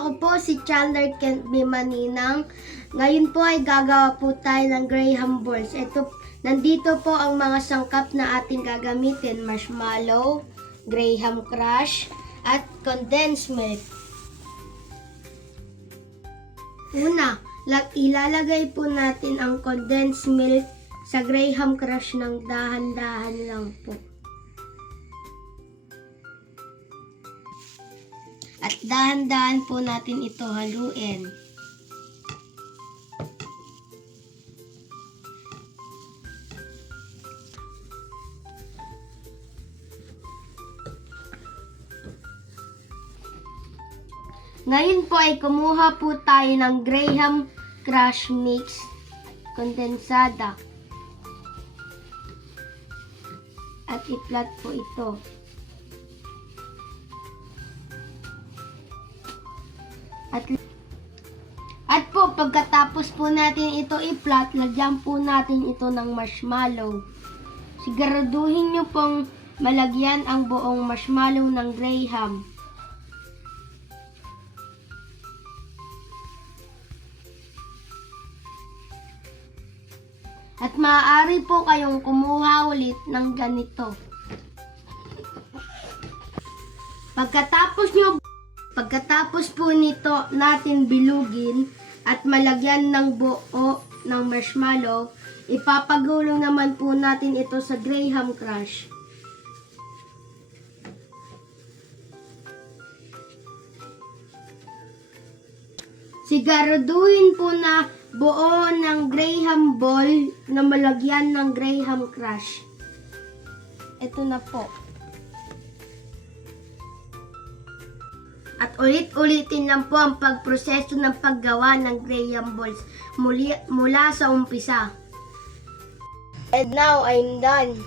ako po si Chandler Kent B. Maninang. Ngayon po ay gagawa po tayo ng Graham balls. Nandito po ang mga sangkap na ating gagamitin. Marshmallow, Graham crush, at condensed milk. Una, ilalagay po natin ang condensed milk sa Graham crush ng dahan-dahan lang po. At dahan-dahan po natin ito haluin. Ngayon po ay kumuha po tayo ng Graham Crush Mix kondensada. At i-flat po ito. At po, pagkatapos po natin ito i-flat, lagyan po natin ito ng marshmallow. Siguraduhin nyo pong malagyan ang buong marshmallow ng Graham. At maaari po kayong kumuha ulit ng ganito. Pagkatapos po nito natin bilugin at malagyan ng buo ng marshmallow, ipapagulong naman po natin ito sa Graham Crush. Siguraduhin po na buo ng Graham ball na malagyan ng Graham Crush. Ito na po. At ulit-ulitin lang po ang pagproseso ng paggawa ng Graham balls mula sa umpisa. And now, I'm done.